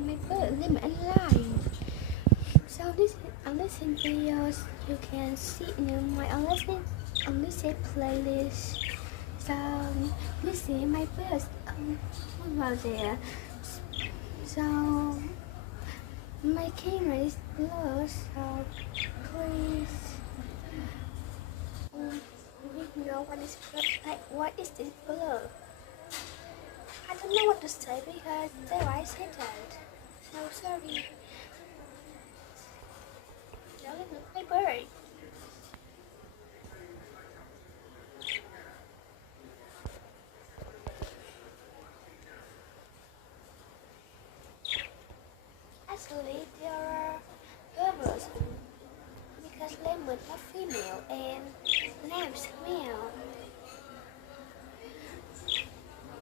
on my bird limit and line. So this on listen videos you can see in my listen playlist. So listen my birds while there. So my camera is blurred, so please we know what is blur. Like what is this blur? I don't know what to say because there I said that. So sorry. Now look at my bird. Actually, there are purples because lemon are female and lambs male.